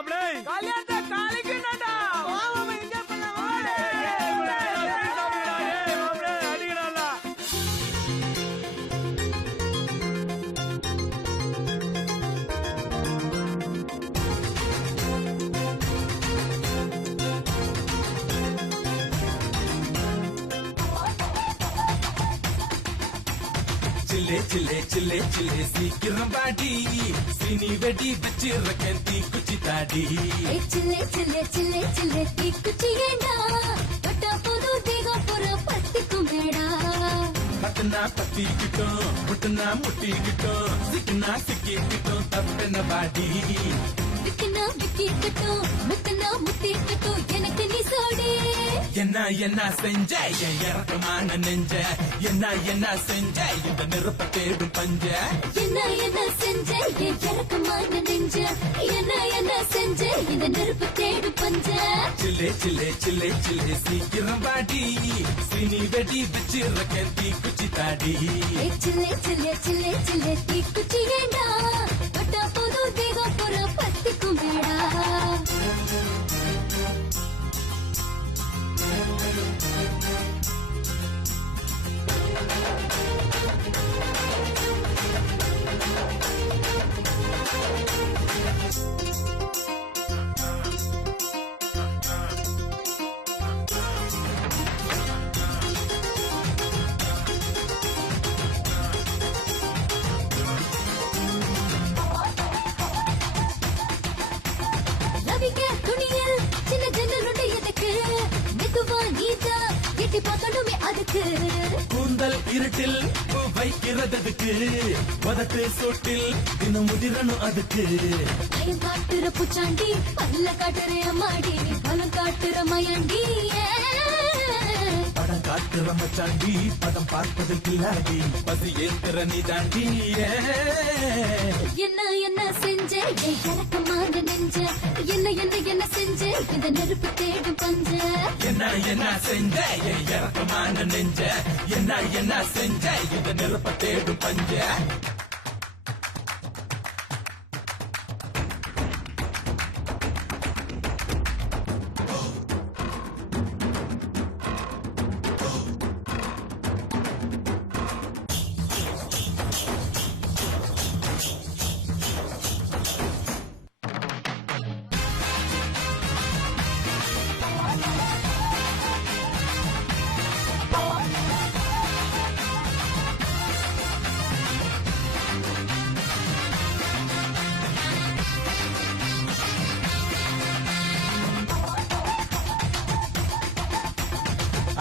மாப்பிளை கல்யாணத்தை காலிக்கு நட்டா மாமா இங்க பண்ண ஓடு மாப்பிளை அடிக்கலாம்ல. சில்லே சில்லே சில்லே சில்லே சீக்கிரம் பாடி சீனி வெடி வச்சிருக்கேன் தீ குச்சி தாடி சில்லே சில்லே சில்லே சில்லே தீக்குச்சி ஏண்டா தொட்டா போது தேகம் புற பத்திக்கும் மேடா பத்துனா பத்திக்கிட்டோம் முட்டுனா முட்டிக்கிட்டோம் சிக்கினா சிக்கிக்கிட்டோம் தப்பென்ன பாடி விக்கினா விக்கிக்கட்டும் முத்தனா முத்திக்கட்டும் எனக்கு நீ சோடி என்ன என்ன செஞ்ச என் இறக்கமான நெஞ்ச என்ன என்ன செஞ்ச இந்த நெருப்ப தேடும் பஞ்ச என்ன என்ன செஞ்ச என் இறக்கமான நெஞ்ச என்ன என்ன செஞ்ச இந்த நெருப்பு தேடு பஞ்ச சில்லே சில்லே சில்லே சில்லே சீக்கிரம் பாடி சீனி வெடி வச்சிருக்கேன் தீ குச்சி தாடி சில்லே சில்லே சில்லே சில்லே தீக்குச்சி ஏண்டா தொட்டா போது தேகம் புற பத்திக்கும் மேடா ரவிக்க துணியில் சின்ன ஜன்னலுடைய எதுக்கு மெதுவா நீதா எட்டி பார்க்கணுமே அதுக்கு கூந்தல் இருட்டில் பூ வைக்கிறதுக்கு உதட்டு சொட்டில் தினம் முதிரணும் அதுக்கு பயம் காட்டுற பூச்சாண்டி பல்ல காட்டுற அம்மாடி பலம் காட்டுற மயாண்டி படம் காட்டுற மச்சாண்டி படம் பார்ப்பது கில்லாடி பசி ஏற்கிற நீ தாண்டி என்ன என்ன செஞ்ச என் இறக்கமான நெஞ்ச என்ன என்ன என்ன செஞ்ச இந்த நெருப்பு தேடும் பஞ்ச என்ன என்ன செஞ்ச என் இறக்கமான நெஞ்ச என்ன என்ன செஞ்ச இந்த நெருப்ப தேடும் பஞ்ச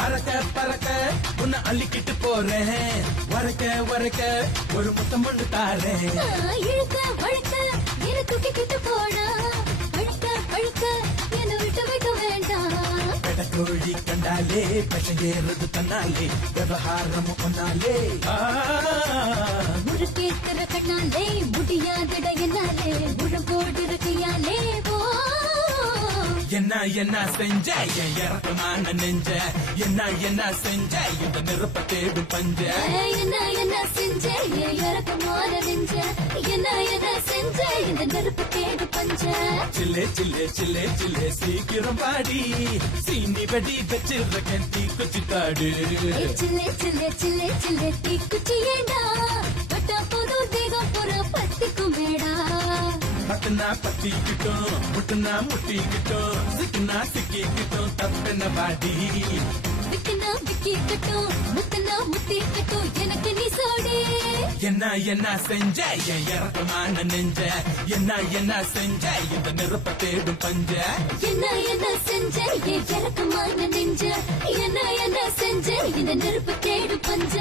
அறக்க பறக்க உன்னை அள்ளிக்கிட்டு போறேன் வரக்க வரக்க ஒரு முத்தம் ஒண்ணு தாரேன் இழுக்க வழுக்க என தூக்கிக்கிட்டு போனா அழுக்க அழுக்க என்ன விட்டு வைக்க வேண்டாம் பெடக்கோழி கண்டாலே பசங்கேறது தன்னாலே விவகாரம் ஒன்னாலே முறுக்கேற்கிற கண்ணாலே முடியாதிட என்னாலே முழங்கோடுற கையாலே போ என்ன என்ன செஞ்ச என் இறக்கமான நெஞ்ச என்ன என்ன செஞ்ச இந்த நெருப்ப தேடும் பஞ்ச என்ன என்ன செஞ்ச என் இறக்கமான நெஞ்ச என்ன என்ன செஞ்ச இந்த நெருப்பு தேடு பஞ்ச சில்லே சில்லே சில்லே சில்லே சீக்கிரம் பாடி சீனி வெடி வச்சிருக்கேன் தீ குச்சி தாடு சில்லே சில்லே சில்லே சில்லே தீக்குச்சி ஏண்டா தொட்டா போது தேகம் புற பத்திக்கும் மேடா பத்துனா பத்திக்கிட்டோம் முட்டுனா முட்டிக்கிட்டோம் சிக்கினா சிக்கிக்கிட்டோம் தப்பென்ன பாடி விக்கினா விக்கிக்கட்டும் முத்தனா முத்திக்கட்டும் எனக்கு நீ சோடி என்ன என்ன செஞ்ச என் இறக்கமான நெஞ்ச என்ன என்ன செஞ்ச இந்த நெருப்ப தேடும் பஞ்ச என்ன என்ன செஞ்ச என் இறக்கமான நெஞ்ச என்ன என்ன செஞ்ச இந்த நெருப்பு தேடு பஞ்ச